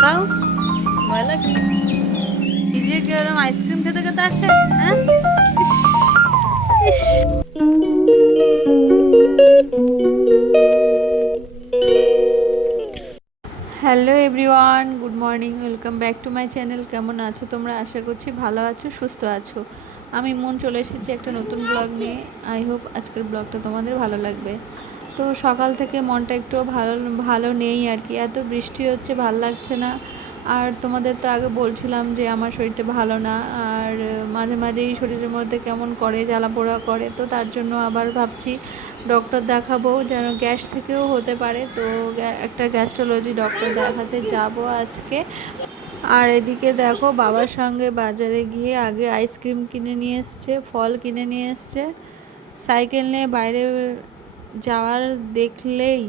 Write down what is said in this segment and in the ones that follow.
খাও। ভয় লাগছে। কি ওরম আইসক্রিম খেতে খেতে আসে? হ্যাঁ। Hello everyone, good morning, welcome back to my channel. কেমন আছো তোমরা? আশা করছি ভালো আছো, সুস্থ আছো। আমি মন চলে এসেছি একটা নতুন ব্লগ নিয়ে। আই হোপ আজকের ব্লগটা তোমাদের ভালো লাগবে। তো সকাল থেকে মনটা একটু ভালো ভালো নেই আর কি। এত বৃষ্টি হচ্ছে, ভালো লাগছে না। আর তোমাদের তো আগে বলছিলাম যে আমার শরীরটা ভালো না। আর মাঝে মাঝেই শরীরের মধ্যে কেমন করে জ্বালা পোড়া করে, তো তার জন্য আবার ভাবছি ডক্টর দেখাবো, যেন গ্যাস থেকেও হতে পারে। তো একটা গ্যাস্ট্রোলজি ডক্টর দেখাতে যাব আজকে। আর এদিকে দেখো, বাবার সঙ্গে বাজারে গিয়ে আগে আইসক্রিম কিনে নিয়ে এসছে, ফল কিনে নিয়ে এসছে। সাইকেল নিয়ে বাইরে যাওয়ার দেখলেই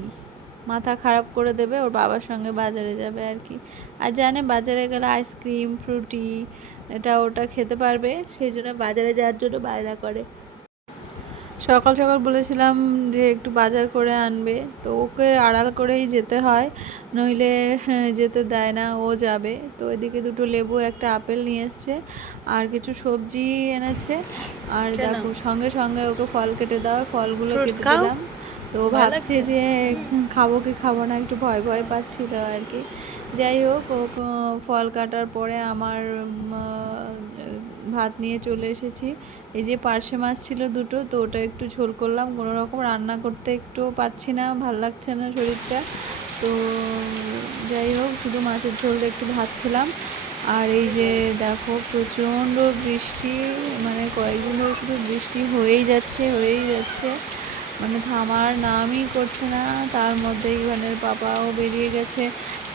মাথা খারাপ করে দেবে, ওর বাবার সঙ্গে বাজারে যাবে আর কি। আর জানে বাজারে গেলে আইসক্রিম ফ্রুটি এটা ওটা খেতে পারবে, সেই জন্য বাজারে যাওয়ার জন্য বায়না করে। সকাল সকাল বলেছিলাম যে একটু বাজার করে আনবে তো ওকে আড়াল করেই যেতে হয় নইলে যেতে দেয় না ও যাবে। তো এদিকে দুটো লেবু একটা আপেল নিয়ে এসছে আর কিছু সবজি এনেছে। আর দেখো সঙ্গে সঙ্গে ওকে ফল কেটে দাও ফলগুলো কেটে দিলাম। তো ভাবছে যে খাব কি খাব না? একটু ভয় ভয় পাচ্ছিল আর কি। যাই হোক ফল কাটার পরে আমার ভাত নিয়ে চলে এসেছি। এই যে পার্শে মাছ ছিল দুটো, তো ওটা একটু ঝোল করলাম। কোনো রকম রান্না করতে একটু পারছি না, ভালো লাগছে না শরীরটা। তো, যাই হোক, শুধু মাছের ঝোল দিয়ে একটু ভাত খেলাম। আর এই যে দেখো, প্রচণ্ড বৃষ্টি মানে কয়েকদিন ধরে শুধু বৃষ্টি হয়েই যাচ্ছে হয়েই যাচ্ছে। মানে থামার নামই করছে না, তার মধ্যে ইভানের পাপাও বেরিয়ে গেছে।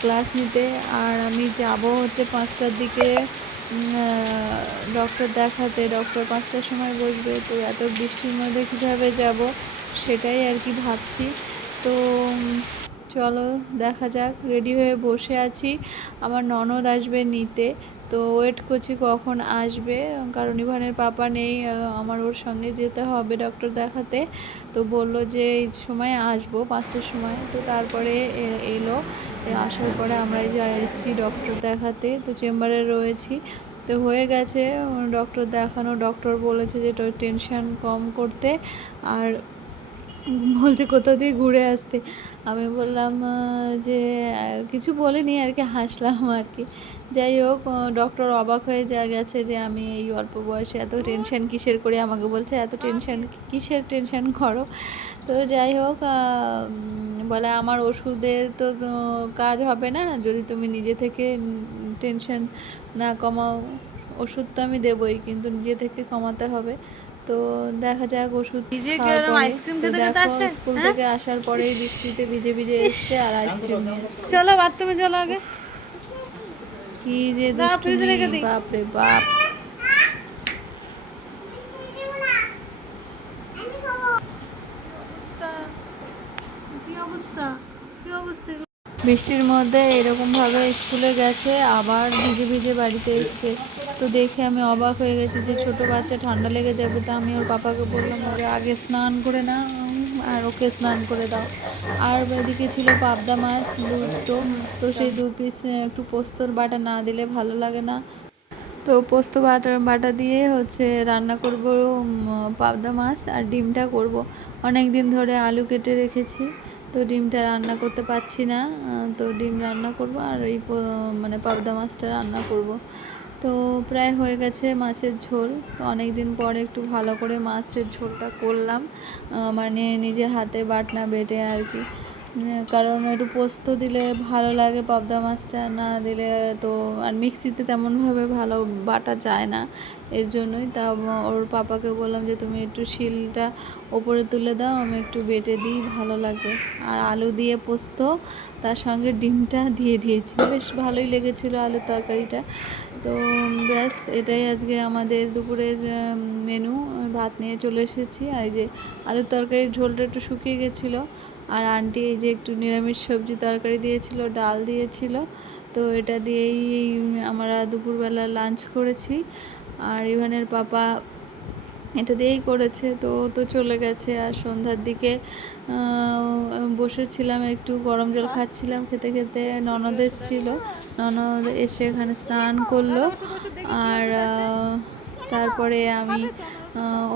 ক্লাস নিতে আর আমি যাব হচ্ছে পাঁচটার দিকে ডক্টর দেখাতে। ডক্টর পাঁচটার সময় বসবে, তো এত বৃষ্টির মধ্যে কীভাবে যাব সেটাই আর কি ভাবছি। তো চলো দেখা যাক রেডি হয়ে বসে আছি। আমার ননদ আসবে নিতে। তো ওয়েট করছি কখন আসবে। কারণ ইভানের পাপা নেই আমার ওর সঙ্গে যেতে হবে ডক্টর দেখাতে। তো বলল যে এই সময় আসব, পাঁচটার সময়। তো তারপরে এলো। আসার পরে আমরা এসেছি ডক্টর দেখাতে। তো চেম্বারে রয়েছি। তো হয়ে গেছে ডক্টর দেখানো। ডক্টর বলেছে যে টেনশন কম করতে। আর বলছে কোথাও দিয়ে ঘুরে আসতে। আমি বললাম যে কিছু বলিনি আর কি, হাসলাম আর কি। যাই হোক ডক্টর অবাক হয়ে যা গেছে যে, আমি এই অল্প বয়সে এত টেনশন কিসের করি আমাকে বলছে, এত টেনশন কিসের টেনশন করো? তো যাই হোক বলে, আমার ওষুধের তো কাজ হবে না, যদি তুমি নিজে থেকে টেনশন না কমাও, ওষুধ তো আমি দেবই, কিন্তু নিজে থেকে কমাতে হবে। তো দেখা যাক ওষুধ? স্কুল হ্যাঁ? থেকে আসার পরে বৃষ্টিতে ভিজে ভিজে এসছে আর আইসক্রিম চলো বাথরুমে চলো আগে। কি যে। বাপ। রে বাপ বৃষ্টির মধ্যে এরকম ভাবে স্কুলে গেছে আবার ভিজে ভিজে বাড়িতে এসছে। তো দেখে আমি অবাক হয়ে গেছি যে ছোট বাচ্চা ঠান্ডা লেগে যাবে তো আমি ওর পাপাকে বললাম, ওরে আগে স্নান করে না আর ওকে স্নান করে দাও। আর এদিকে ছিল পাবদা মাছ, দুটো, তো সেই দু পিস একটু পোস্তর বাটা না দিলে ভালো লাগে না। তো পোস্ত বাটা বাটা দিয়ে হচ্ছে রান্না করব পাবদা মাছ আর ডিমটা করব। অনেক দিন ধরে আলু কেটে রেখেছি, তো ডিমটা রান্না করতে পারছি না তো ডিম রান্না করব আর এই মানে পাবদা মাছটা রান্না করব। তো প্রায় হয়ে গেছে মাছের ঝোল। তো অনেক দিন পরে একটু ভালো করে মাছের ঝোলটা করলাম। মানে নিজে হাতে বাটনা বেটে আর কি। কারণ একটু পোস্ত দিলে ভালো লাগে, পাবদা মাছটা না দিলে তো আর মিক্সিতে তেমনভাবে ভালো বাটা যায় না। এর জন্যই তা ওর পাপাকে বললাম যে, তুমি একটু শিলটা ওপরে তুলে দাও, আমি একটু বেটে দিই, ভালো লাগবে। আর আলু দিয়ে পোস্ত, তার সঙ্গে ডিমটা দিয়ে দিয়েছি। বেশ ভালোই লেগেছিলো আলুর তরকারিটা। তো ব্যাস, এটাই আজকে আমাদের দুপুরের মেনু ভাত নিয়ে চলে এসেছি। আর এই যে আলুর তরকারির ঝোলটা একটু শুকিয়ে গেছিল, আর আন্টি এই যে একটু নিরামিষ সবজি তরকারি দিয়েছিল, ডাল দিয়েছিল। তো এটা দিয়েই আমরা দুপুরবেলা লাঞ্চ করেছি। আর ইভানের পাপা এটা দিয়েই করেছে। তো তো চলে গেছে। আর সন্ধ্যার দিকে বসেছিলাম, একটু গরম জল খাচ্ছিলাম, খেতে খেতে ননদ এসেছিল ননদ এসে এখানে স্নান করল। আর তারপরে আমি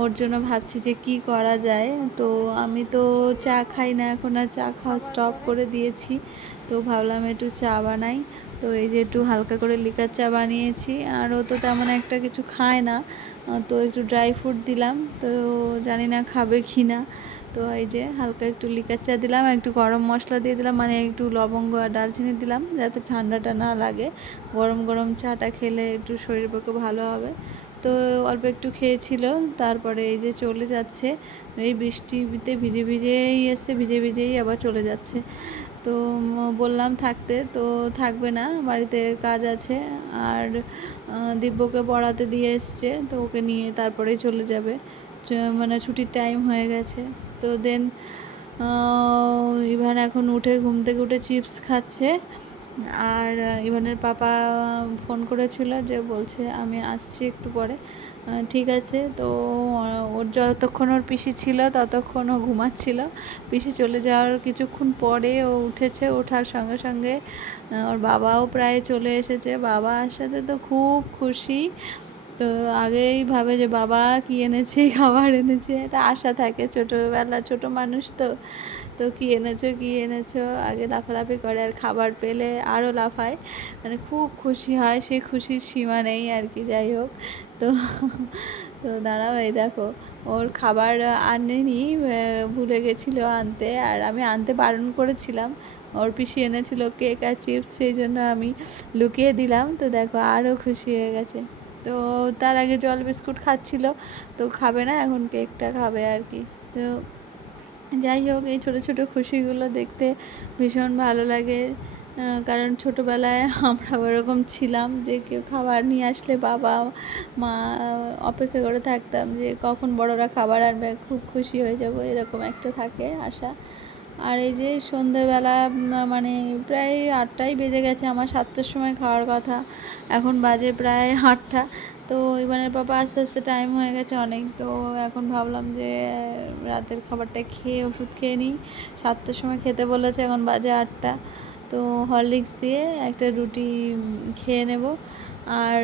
ওর জন্য ভাবছি যে কি করা যায়। তো আমি তো চা খাই না, এখন আর চা খাওয়া স্টপ করে দিয়েছি। তো ভাবলাম একটু চা বানাই। তো এই যে একটু হালকা করে লিকার চা বানিয়েছি। আর ও তো তেমন একটা কিছু খায় না। তো একটু ড্রাই ফ্রুট দিলাম। তো জানি না খাবে কি না তো এই যে হালকা একটু লিকার চা দিলাম একটু গরম মশলা দিয়ে দিলাম মানে একটু লবঙ্গ আর ডালচিনি দিলাম, যাতে ঠান্ডাটা না লাগে। গরম গরম চাটা খেলে একটু শরীরের পক্ষে ভালো হবে। তো অল্প একটু খেয়েছিল, তারপরে এই যে চলে যাচ্ছে। এই বৃষ্টিতে ভিজে ভিজেই এসছে ভিজে ভিজেই আবার চলে যাচ্ছে। তো বললাম থাকতে, তো থাকবে না, বাড়িতে কাজ আছে। আর দিব্যকে পড়াতে দিয়ে এসছে, তো ওকে নিয়ে তারপরেই চলে যাবে। মানে ছুটির টাইম হয়ে গেছে। তো দেন ইভান এখন উঠে ঘুম থেকে উঠে চিপস খাচ্ছে। আর ইভানের পাপা ফোন করেছিল যে বলছে আমি আসছি একটু পরে। ঠিক আছে, তো ওর যতক্ষণ ওর পিসি ছিল ততক্ষণ ও ঘুমাচ্ছিল। পিসি চলে যাওয়ার কিছুক্ষণ পরে ও উঠেছে, ওঠার সঙ্গে সঙ্গে ওর বাবাও প্রায় চলে এসেছে। বাবা আসাতে তো খুব খুশি। তো আগেই ভাবে যে বাবা কি এনেছে, খাবার এনেছে, এটা আশা থাকে ছোটোবেলা, ছোটো মানুষ তো। তো কি এনেছো কি এনেছো? আগে লাফালাফি করে আর খাবার পেলে আরও লাফায়। মানে খুব খুশি হয় সেই খুশির সীমা নেই আর কি, যাই হোক। তো তো দাঁড়াও এই দেখো, ওর খাবার আনেনি ভুলে গেছিল আনতে আর আমি আনতে বারণ করেছিলাম। ওর পিসি এনেছিল কেক আর চিপস, সেই জন্য আমি লুকিয়ে দিলাম। তো দেখো আরও খুশি হয়ে গেছে। তো তার আগে জল বিস্কুট খাচ্ছিল, তো খাবে না, এখন কেকটা খাবে আর কি। তো যাই হোক, এই ছোটো ছোটো খুশিগুলো দেখতে ভীষণ ভালো লাগে। কারণ ছোটোবেলায় আমরা ওরকম ছিলাম যে কেউ খাবার নিয়ে আসলে বাবা, মা অপেক্ষা করে থাকতাম যে কখন বড়রা খাবার আনবে, খুব খুশি হয়ে যাব, এরকম একটা থাকে আশা। আর এই যে সন্ধেবেলা মানে প্রায় আটটাই বেজে গেছে, আমার সাতটার সময় খাওয়ার কথা। এখন বাজে প্রায় আটটা। তো ইভানের পাপা আস্তে আস্তে টাইম হয়ে গেছে অনেক, তো এখন ভাবলাম যে, রাতের খাবারটা খেয়ে ওষুধ খেয়ে নিই। সাতটার সময় খেতে বলেছে, এখন বাজে আটটা। তো হরলিক্স দিয়ে একটা রুটি খেয়ে নেব। আর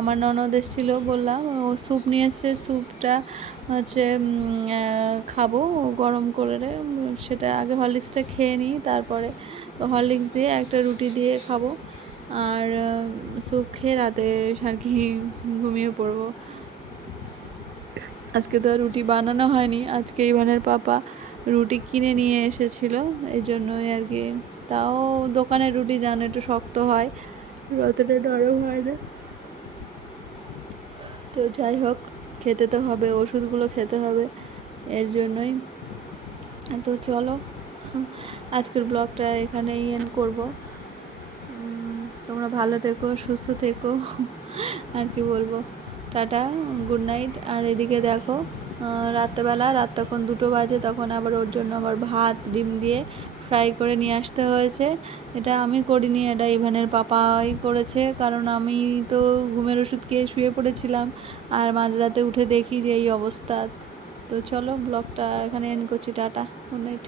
আমার ননদ এসেছিল বললাম, ও স্যুপ নিয়ে এসছে স্যুপটা হচ্ছে খাব গরম করে সেটা আগে হরলিক্সটা খেয়ে নিই, তারপরে তো হরলিক্স দিয়ে একটা রুটি দিয়ে খাব। আর স্যুপ খেয়ে রাতে আর কি ঘুমিয়ে পড়ব। আজকে তো আর রুটি বানানো হয়নি, আজকে ইভানের পাপা রুটি কিনে নিয়ে এসেছিল, এই জন্যই আর কি। তাও দোকানের রুটি জানো একটু শক্ত হয় অতটা নরম হয় না। তো যাই হোক, খেতে তো হবে, ওষুধগুলো খেতে হবে, এর জন্যই। তো চলো, আজকের ব্লগটা এখানেই এন্ড করব। তোমরা ভালো থেকো, সুস্থ থেকো। আর কি বলব? টাটা গুড নাইট আর এদিকে দেখো রাত্রেবেলা, রাত তখন দুটো বাজে, তখন আবার ওর জন্য আবার ভাত, ডিম দিয়ে ফ্রাই করে নিয়ে আসতে হয়েছে। এটা আমি করিনি, এটা ইভানের পাপাই করেছে, কারণ আমি তো ঘুমের ওষুধ খেয়ে শুয়ে পড়েছিলাম। আর মাঝরাতে উঠে দেখি যে এই অবস্থা। তো চলো ব্লগটা এখানে এন্ড করছি, টাটা গুড নাইট